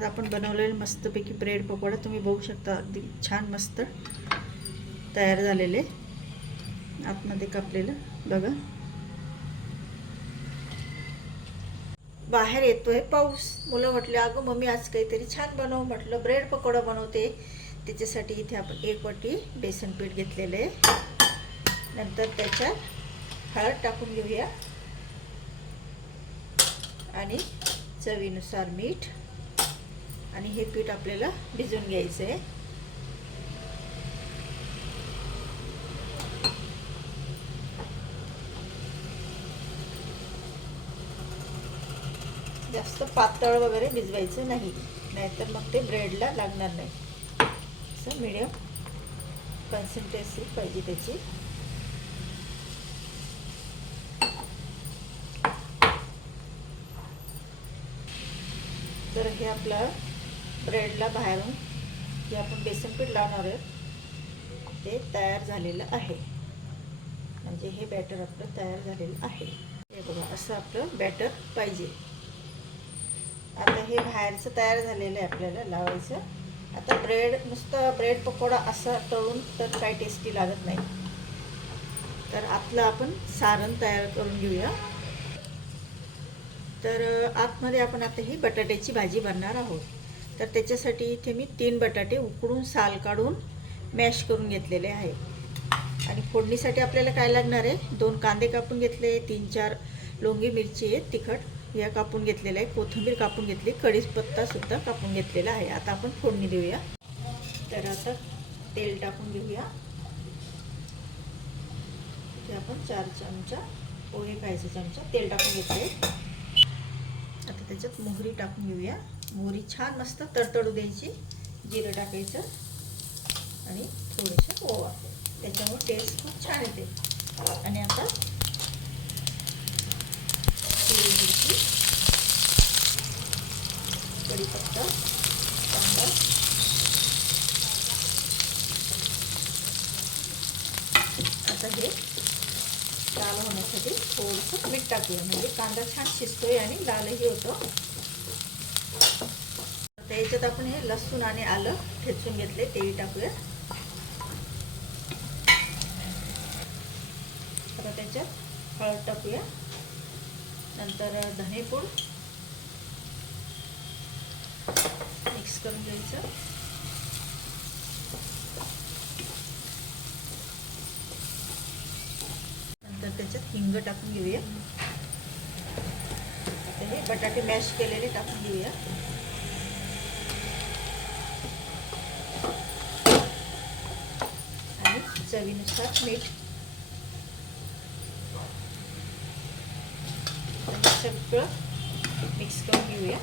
आज आपण बनवलेले मस्तपैकी ब्रेड पकोडा. तुम्ही बघू शकता अगदी छान मस्त तयार झालेले. आतमध्ये कापलेलं बघा. बाहेर येतोय पाऊस. मुलं म्हटले अगं मम्मी आज काहीतरी छान बनव. म्हटलं ब्रेड पकोडा बनवते. त्याच्यासाठी इथे आपण एक वाटी बेसन पीठ घेतलेलं आहे. नंतर त्याच्यात हळद टाकून घेऊया. आणि चवीनुसार मीठ. आणि हे पीठ आपल्याला भिजून घ्यायचं आहे जास्त पातळ वगैरे भिजवायचं नाही नाहीतर मग ते ब्रेडला लागणार नाही. असं मिडियम कन्सिस्टन्सी पाहिजे त्याची. तर हे आपलं ब्रेडला बाहेरून जे आपण बेसन पीठ लावणार आहे ते तयार झालेलं आहे. म्हणजे हे बॅटर आपलं तयार झालेलं आहे. हे बघा असं आपलं बॅटर पाहिजे. आता हे बाहेरचं तयार झालेलं आहे आपल्याला लावायचं. आता ब्रेड नुसतं ब्रेड पकोडा असा तळून तर काही टेस्टी लागत नाही. तर आतलं आपण सारण तयार करून घेऊया. तर आतमध्ये आपण आता ही बटाट्याची भाजी बनणार आहोत. तर त्याच्यासाठी इथे मी तीन बटाटे उकडून साल काढून मॅश करून घेतलेले आहे. आणि फोडणीसाठी आपल्याला काय लागणार आहे? दोन कांदे कापून घेतले तीन चार लोंगी मिरची आहेत तिखट या कापून घेतलेल्या आहे. कोथिंबीर कापून घेतली कढीपत्तासुद्धा कापून घेतलेला आहे. आता आपण फोडणी देऊया. तर आता तेल टाकून घेऊया. इथे आपण चार चमचा पोहे खायचा चमचा तेल टाकून घेतले. आता त्याच्यात मोहरी टाकून घेऊया. मोहरी छान मस्त तडतडू द्यायची. जिरं टाकायचं. आणि थोडेसे ओवा. त्याच्यामुळे टेस्ट खूप छान येते. आणि आता कढीपत्ता कांदा आता हे लाल होण्यासाठी थोडंसं मीठ टाकूया. म्हणजे कांदा छान शिजतोय आणि लालही होतो. याच्यात आपण हे लसूण आणि आलं ठेचून घेतले तेही टाकूया. आता त्याच्यात हळद टाकूया. नंतर धनेपूड मिक्स करून घ्यायचं. नंतर त्याच्यात हिंग टाकून घेऊया. आता हे बटाटे मॅश केलेले टाकून घेऊया आणि चवीनुसार मीठ सगळं मिक्स करून घेऊया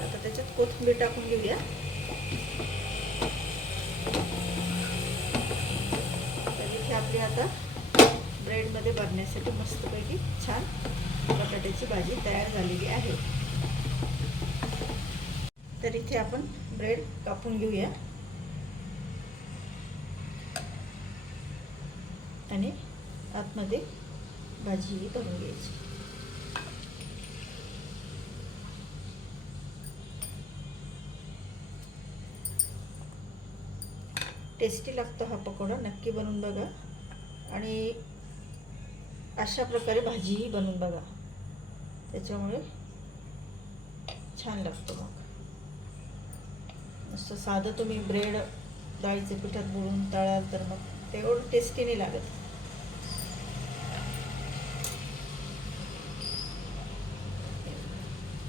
आता त्याच्यात कोथिंबीर टाकून घेऊया. इथे आपली आता ब्रेडमध्ये भरण्यासाठी मस्तपैकी छान बटाट्याची भाजी तयार झालेली आहे. तर इथे आपण ब्रेड कापून घेऊया. आणि आतमध्ये भाजी भरून घ्यायची. टेस्टी लागतो हा पकोडा नक्की बनवून बघा. आणि अशा प्रकारे भाजीही बनवून बघा. त्याच्यामुळे छान लागतो मग. नुसतं साधं तुम्ही ब्रेड डाळीचे पिठात बुडून तळाल तर मग ते एवढं टेस्टी नाही लागत.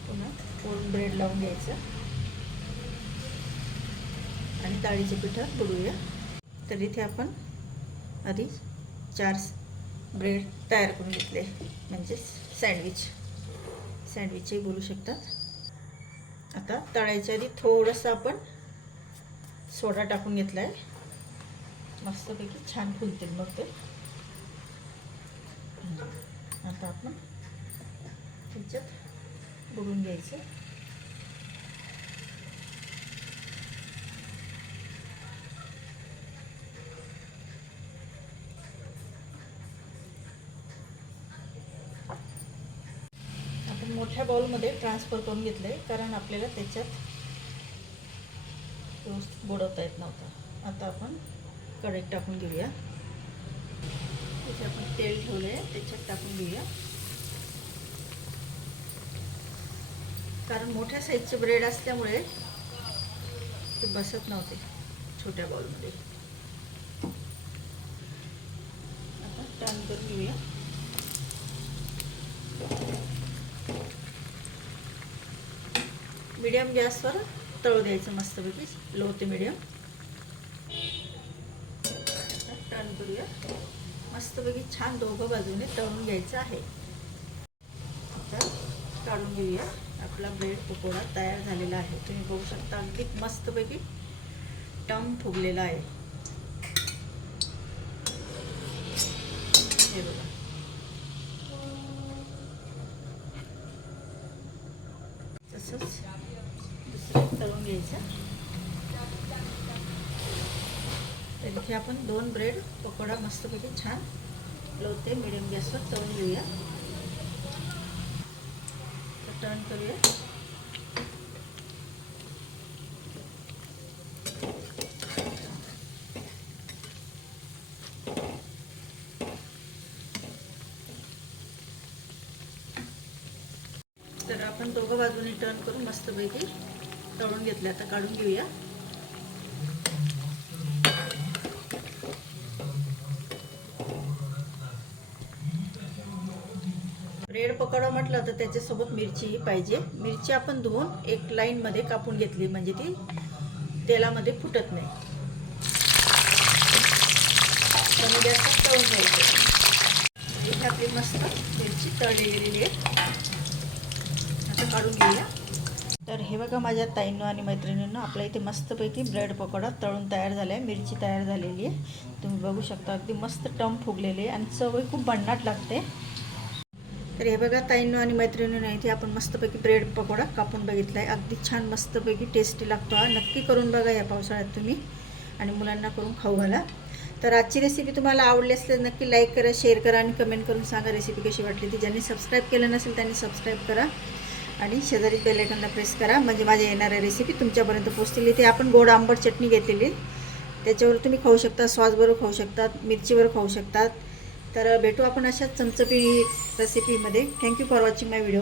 पुन्हा पोळून ब्रेड लावून घ्यायचं. आणि डाळीचे पिठात बुडूया. तर इथे आपण आधी चार ब्रेड तयार करून घेतले म्हणजे सँडविच सँडविचही बोलू शकतात. आता तळायच्या आधी थोडंसं आपण सोडा टाकून घेतला आहे मस्तपैकी छान फुलतील मग ते. आता आपण त्याच्यात बुडून घ्यायचं. आपण मोठ्या बाउलमध्ये ट्रान्सफर करून घेतलं आहे कारण आपल्याला त्याच्यात व्यवस्थित बुडवता येत नव्हता. आता आपण कढईत टाकून घेऊया. त्याचे आपण तेल ठेवले आहे त्याच्यात टाकून घेऊया. कारण मोठ्या साईजचे ब्रेड असल्यामुळे ते बसत नव्हते छोट्या बाउलमध्ये आता टर्न करून घेऊया. मीडियम गॅसवर तळू द्यायचं मस्तपैकी लो ते मीडियम टर्न करूया. मस्तपैकी छान दोघं बाजूने तळून घ्यायचं आहे. तर काढून घेऊया. आपला ब्रेड पकोडा तयार झालेला आहे. तुम्ही बघू शकता अगदी मस्तपैकी टम फुगलेला आहे. हे बघा. तसंच दुसरं घ्यायचं इथे आपण दोन ब्रेड पकोडा मस्तपैकी छान लोते मिडियम गॅसवर तळून घेऊया. टर्न करूया. तर आपण दोघं बाजूने टर्न करून मस्तपैकी. तळून घेतले आता काढून घेऊया. ब्रेड पकोडा म्हटलं तर त्याच्यासोबत मिरचीही पाहिजे. मिरची आपण धुवून एक लाईनमध्ये कापून घेतली म्हणजे ती तेलामध्ये फुटत नाही. कमी जास्त तळून घ्यायचं. आपली मस्त मिरची तळली गेलेली आहे. आता काढून घेऊया. तर हे बघा माझ्या ताईंनो आणि मैत्रिणींनो आपल्या इथे मस्तपैकी ब्रेड पकोडा तळून तयार झाला आहे मिरची तयार झालेली आहे. तुम्ही बघू शकता अगदी मस्त टम फुगलेले आहे आणि चवही खूप भन्नाट लागते. तर हे बघा ताईंनो आणि मैत्रिणींनो इथे आपण मस्तपैकी ब्रेड पकोडा कापून बघितला आहे अगदी छान मस्तपैकी टेस्टी लागतो हा. नक्की करून बघा या पावसाळ्यात तुम्ही आणि मुलांना करून खाऊ घाला. तर आजची रेसिपी तुम्हाला आवडली असल्यास नक्की लाईक करा शेअर करा आणि कमेंट करून सांगा रेसिपी कशी वाटली ती. ज्यांनी सबस्क्राईब केलं नसेल त्यांनी सबस्क्राईब करा. आणि शेजारी बेलायकनला प्रेस करा. म्हणजे माझ्या येणाऱ्या रेसिपी तुमच्यापर्यंत पोचतील इथे आपण गोड आंबट चटणी घेतलेली. त्याच्यावर तुम्ही खाऊ शकता सॉसबरोबर खाऊ शकतात मिरचीवर खाऊ शकतात तर भेटू आपण अशाच चमचपी रेसिपीमध्ये thank you for watching my video